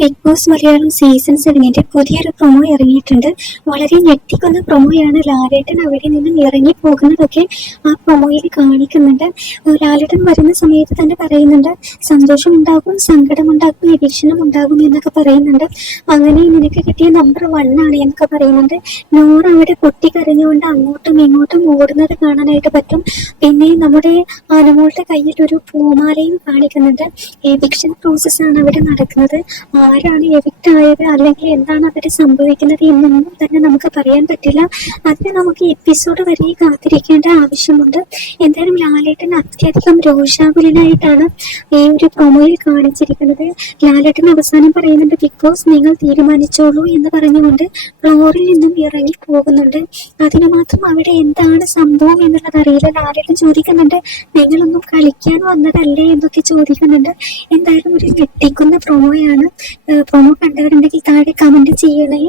Big boss Malayalam season സെവനിന്റെ പുതിയൊരു promo ഇറങ്ങിയിട്ടുണ്ട്. വളരെ ഞെട്ടിക്കുന്ന പ്രൊമോയാണ് ലാലേട്ടൻ അവിടെ നിന്നും ഇറങ്ങി പോകുന്നതൊക്കെ ആ പ്രൊമോയിൽ കാണിക്കുന്നുണ്ട്. ലാലേട്ടൻ വരുന്ന സമയത്ത് തന്നെ പറയുന്നുണ്ട് സന്തോഷം ഉണ്ടാകും സങ്കടം ഉണ്ടാകും നിരീക്ഷണം ഉണ്ടാകും എന്നൊക്കെ പറയുന്നുണ്ട്. അങ്ങനെ നിനക്ക് കിട്ടിയ നമ്പർ വൺ ആണ് എന്നൊക്കെ പറയുന്നുണ്ട്. നൂറ് അവിടെ പൊട്ടിക്കരഞ്ഞുകൊണ്ട് അങ്ങോട്ടും ഇങ്ങോട്ടും ഓടുന്നത് കാണാനായിട്ട് പറ്റും. പിന്നെ നമ്മുടെ അനുമോളുടെ കയ്യിൽ ഒരു പൂമാലയും കാണിക്കുന്നുണ്ട്. എവിക്ഷൻ പ്രോസസ് ആണ് അവിടെ നടക്കുന്നത്. ആരാണ് എഫക്റ്റ് ആയത് അല്ലെങ്കിൽ എന്താണ് അവർ സംഭവിക്കുന്നത് എന്നൊന്നും തന്നെ നമുക്ക് പറയാൻ പറ്റില്ല. അതിന് നമുക്ക് എപ്പിസോഡ് വരെ കാത്തിരിക്കേണ്ട ആവശ്യമുണ്ട്. എന്തായാലും ലാലേട്ടൻ അത്യധികം രോഷാകുലനായിട്ടാണ് ഈ ഒരു പ്രൊമോയിൽ കാണിച്ചിരിക്കുന്നത്. ലാലേട്ടൻ അവസാനം പറയുന്നുണ്ട് ബിഗ് ബോസ് നിങ്ങൾ തീരുമാനിച്ചോളൂ എന്ന് പറഞ്ഞുകൊണ്ട് ഫ്ലോറിൽ നിന്നും ഇറങ്ങി പോകുന്നുണ്ട്. അതിന് മാത്രം അവിടെ എന്താണ് സംഭവം എന്നുള്ളത് അറിയില്ല. ലാലേട്ടൻ ചോദിക്കുന്നുണ്ട് നിങ്ങളൊന്നും കളിക്കാൻ വന്നതല്ലേ? എന്നൊക്കെ ചോദിക്കുന്നുണ്ട്. എന്തായാലും ഒരു ഞെട്ടിക്കുന്ന പ്രൊമോയാണ് പ്രൊമോ കണ്ടവരുണ്ടെങ്കിൽ താഴെ കമന്റ് ചെയ്യണേ.